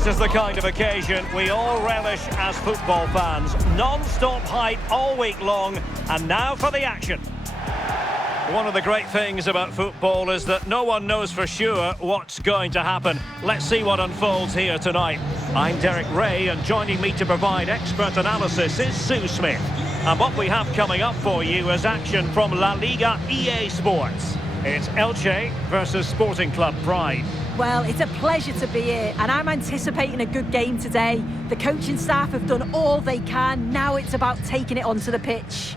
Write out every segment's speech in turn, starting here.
This is the kind of occasion we all relish as football fans. Non-stop hype all week long, and now for the action. One of the great things about football is that no one knows for sure what's going to happen. Let's see what unfolds here tonight. I'm Derek Ray, and joining me to provide expert analysis is Sue Smith. And what we have coming up for you is action from La Liga EA Sports. It's Elche versus Sporting Club Pride. Well, it's a pleasure to be here, and I'm anticipating a good game today. The coaching staff have done all they can. Now it's about taking it onto the pitch.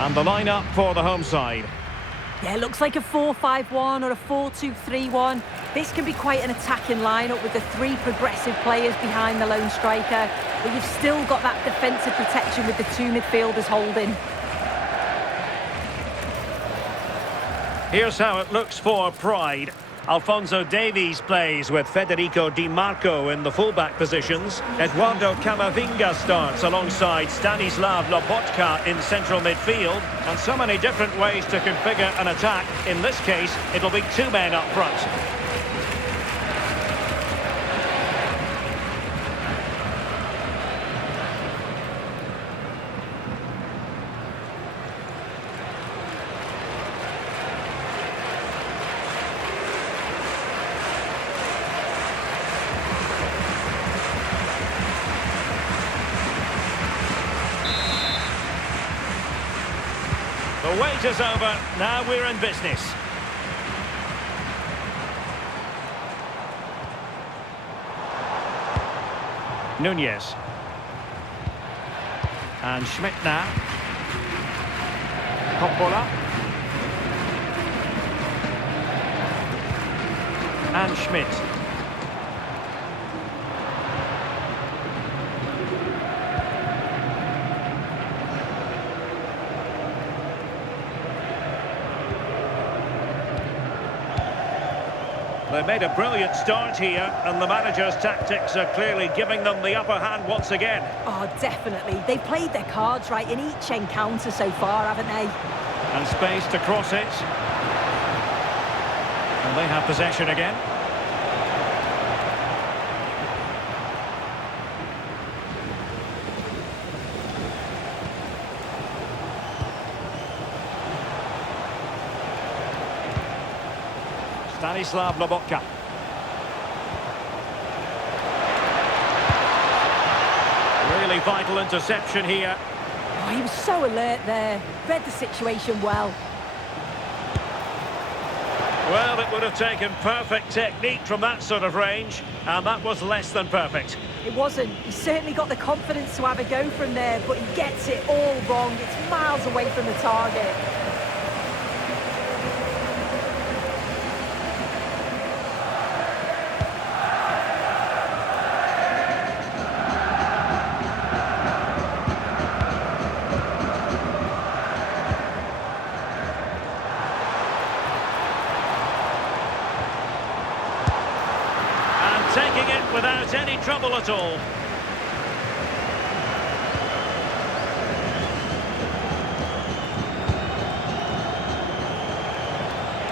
And the lineup for the home side. Yeah, it looks like a 4-5-1 or a 4-2-3-1. This can be quite an attacking lineup with the three progressive players behind the lone striker. But you've still got that defensive protection with the two midfielders holding. Here's how it looks for Pride. Alphonso Davies plays with Federico Di Marco in the fullback positions. Eduardo Camavinga starts alongside Stanislav Lobotka in central midfield. And so many different ways to configure an attack. In this case, it'll be two men up front. The wait is over, now we're in business. Nunez. And Schmidt now. Coppola. And Schmidt. They made a brilliant start here, and the manager's tactics are clearly giving them the upper hand once again. Oh, definitely. They've played their cards right in each encounter so far, haven't they? And space to cross it. And they have possession again. Stanislav Lobotka. Really vital interception here. Oh, he was so alert there. Read the situation well. Well, it would have taken perfect technique from that sort of range, and that was less than perfect. It wasn't. He certainly got the confidence to have a go from there, but he gets it all wrong. It's miles away from the target. Taking it without any trouble at all.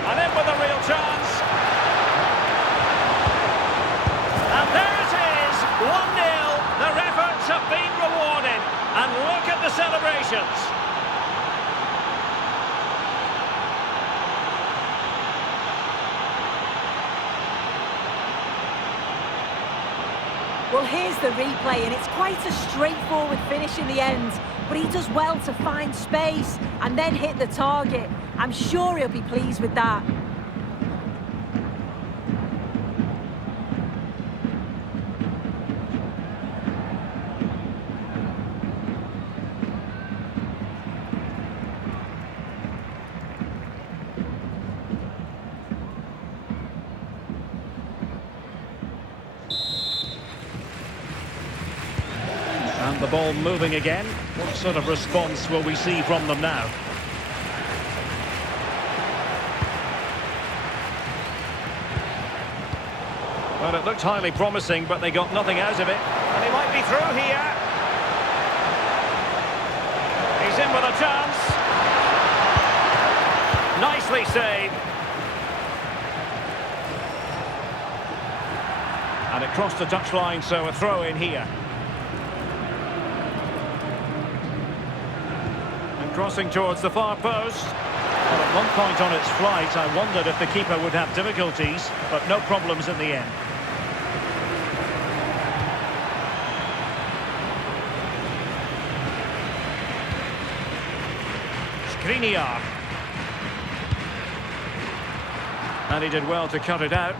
And in with a real chance. And there it is, 1-0. Their efforts have been rewarded. And look at the celebrations. Well, here's the replay, and it's quite a straightforward finish in the end. But he does well to find space and then hit the target. I'm sure he'll be pleased with that. the ball moving again. What sort of response will we see from them now? Well, it looked highly promising, but they got nothing out of it. And he might be through here. He's in with a chance. Nicely saved. And it crossed the touchline, so a throw in here. And crossing towards the far post. Well, at one point on its flight, I wondered if the keeper would have difficulties, but no problems in the end. Skriniar. And he did well to cut it out.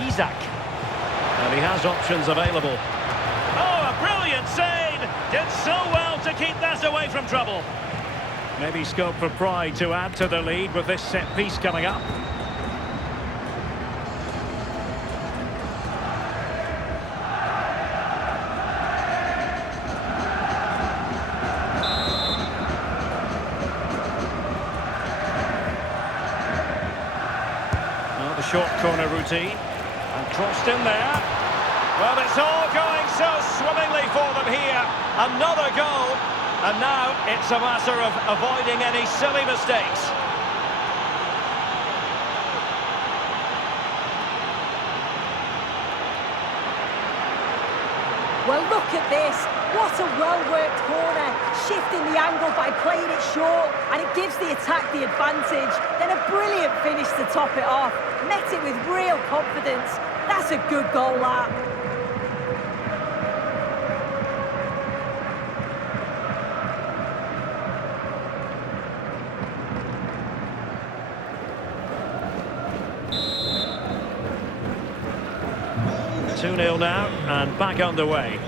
Isak. And he has options available. Oh, a brilliant save! Did so well to keep that away from trouble. Maybe scope for Pride to add to the lead with this set piece coming up. The short corner routine. And crossed in there. Well, it's all going so swimmingly for them here. Another goal. And now it's a matter of avoiding any silly mistakes. Well, look at this. What a well-worked corner. Shifting the angle by playing it short, and it gives the attack the advantage. Then a brilliant finish to top it off. Met it with real confidence. That's a good goal, that. Two 2-0 now, and back underway.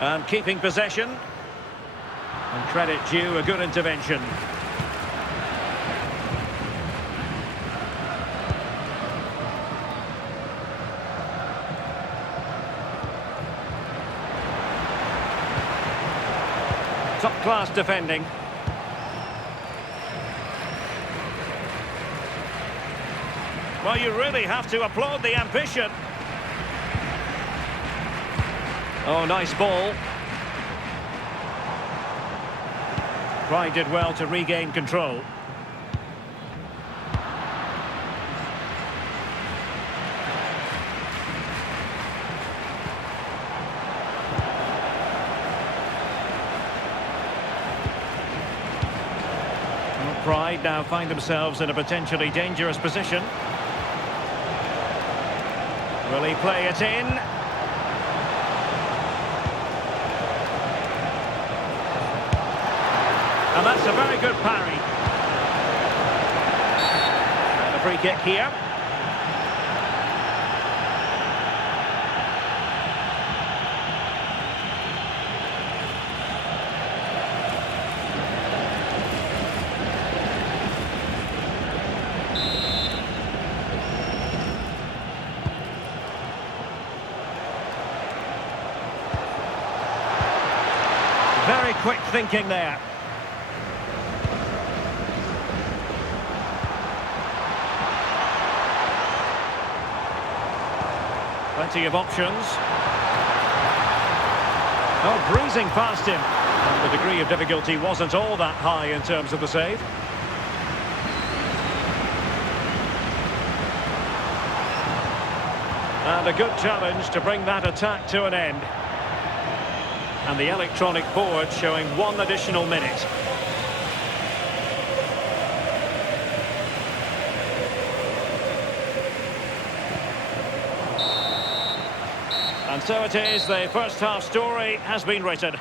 And keeping possession. And credit due, a good intervention. Top-class defending. Well, you really have to applaud the ambition. Oh, nice ball. Pride did well to regain control. Well, Pride now find themselves in a potentially dangerous position. Will he play it in? And that's a very good parry. And a free kick here. Very quick thinking there. Plenty of options. Oh, breezing past him. And the degree of difficulty wasn't all that high in terms of the save. And a good challenge to bring that attack to an end. And the electronic board showing 1 additional minute. And so it is, the first half story has been written.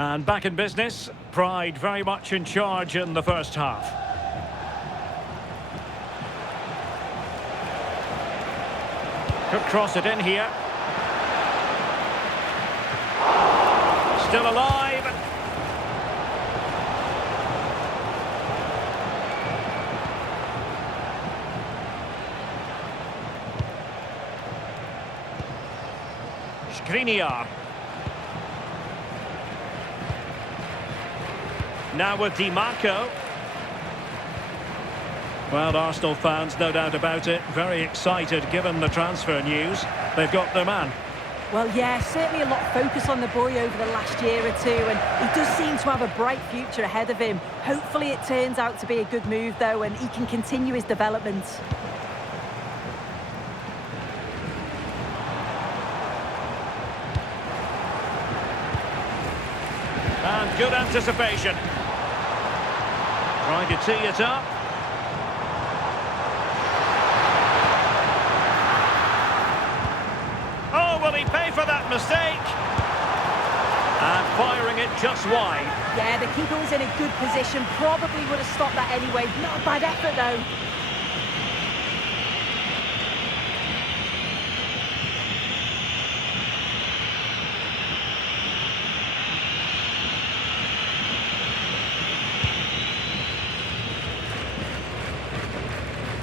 And back in business, Pride very much in charge in the first half. Could cross it in here. Still alive. Skriniar. Now with Di Marco. Well, Arsenal fans, no doubt about it, very excited given the transfer news. They've got their man. Well, yeah, certainly a lot of focus on the boy over the last year or two, and he does seem to have a bright future ahead of him. Hopefully it turns out to be a good move, though, and he can continue his development. And good anticipation. Trying to tee it up. Oh, will he pay for that mistake? And firing it just wide. Yeah, the keeper was in a good position. Probably would have stopped that anyway. Not a bad effort, though.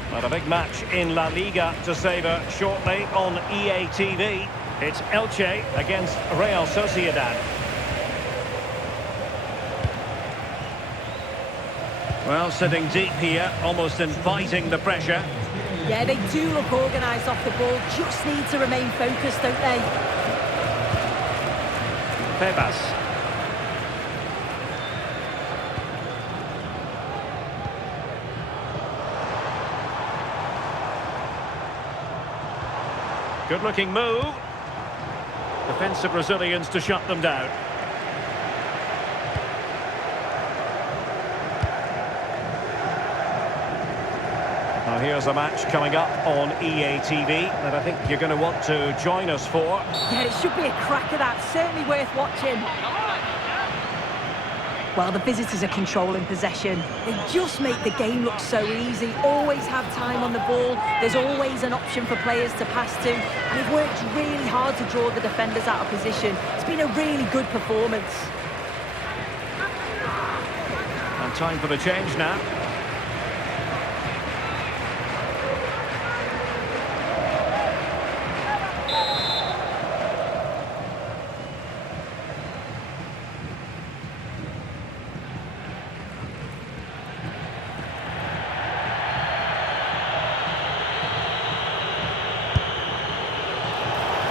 And a big match in La Liga to savour shortly on EA TV. It's Elche against Real Sociedad. Well, sitting deep here, almost inviting the pressure. Yeah, they do look organised off the ball. Just need to remain focused, don't they? Tebas. Good-looking move. Defensive Brazilians to shut them down. Now here's a match coming up on EA TV that I think you're going to want to join us for. Yeah, it should be a cracker, that. Certainly worth watching. Well, the visitors are controlling possession. They just make the game look so easy. Always have time on the ball. There's always an option for players to pass to. And they've worked really hard to draw the defenders out of position. It's been a really good performance. And time for the change now.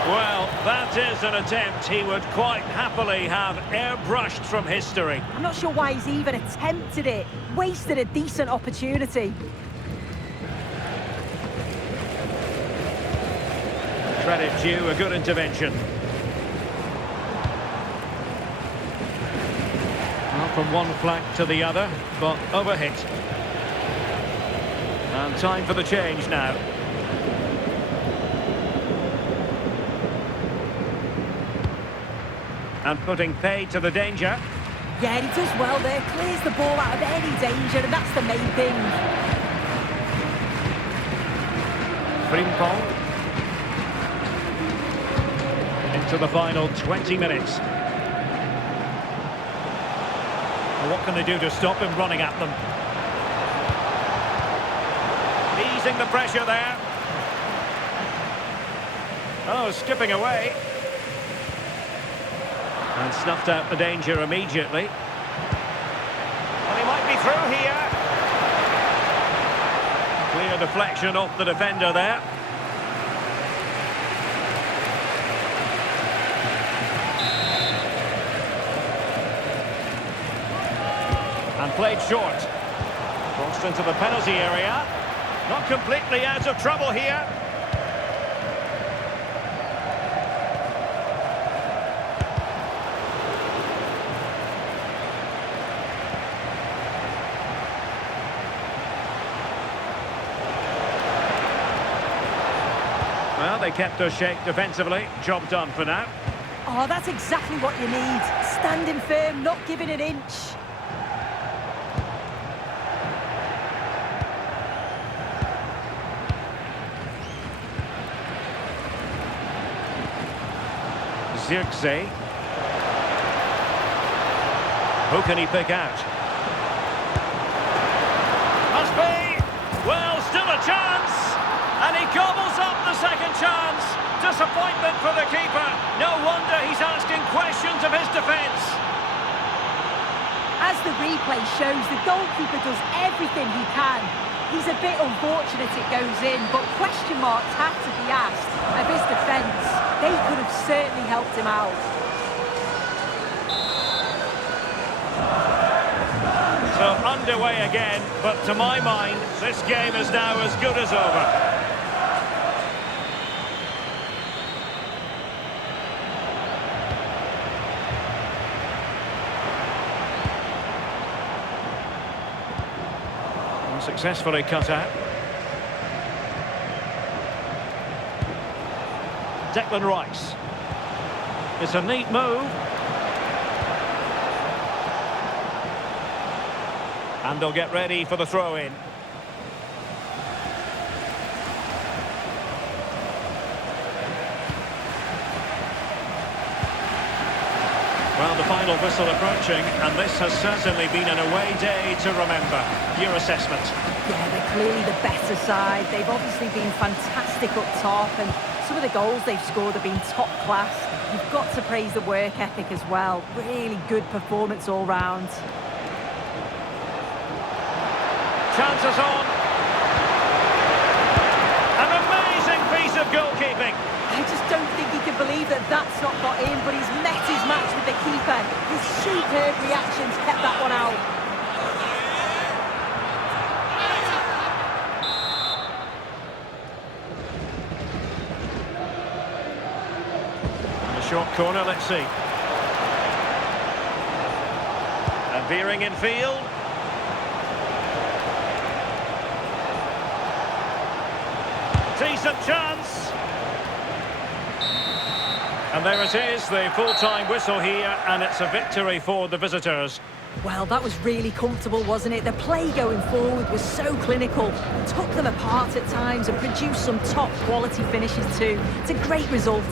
Well, that is an attempt he would quite happily have airbrushed from history. I'm not sure why he's even attempted it. Wasted a decent opportunity. Credit due, a good intervention. Well, from one flank to the other, but overhit. And time for the change now. And putting pay to the danger. Yeah, he does well there. Clears the ball out of any danger, and that's the main thing. Frimpong. Into the final 20 minutes. Well, what can they do to stop him running at them? Easing the pressure there. Oh, skipping away. And snuffed out the danger immediately. Well, he might be through here. Clear deflection off the defender there. And played short. Crossed into the penalty area. Not completely out of trouble here. Well, they kept us shape defensively. Job done for now. Oh, that's exactly what you need. Standing firm, not giving an inch. Zirkzee. Who can he pick out? Must be! Well, still a chance! And he gobbles up the second chance. Disappointment for the keeper. No wonder he's asking questions of his defence. As the replay shows, the goalkeeper does everything he can. He's a bit unfortunate it goes in, but question marks have to be asked of his defence. They could have certainly helped him out. So underway again, but to my mind, this game is now as good as over. Successfully cut out. Declan Rice. It's a neat move. And they'll get ready for the throw-in. Well, the final whistle approaching, and this has certainly been an away day to remember. Your assessment? Yeah, they're clearly the better side. They've obviously been fantastic up top, and some of the goals they've scored have been top class. You've got to praise the work ethic as well. Really good performance all round. Chances on. An amazing piece of goalkeeping. I just don't think he can believe that that's not got in, but he's met his match with the keeper. His superb reactions kept that one out. And a short corner, let's see. And veering in field. Decent chance. And there it is, the full-time whistle here, and it's a victory for the visitors. Well, that was really comfortable, wasn't it? The play going forward was so clinical. Took them apart at times and produced some top-quality finishes too. It's a great result.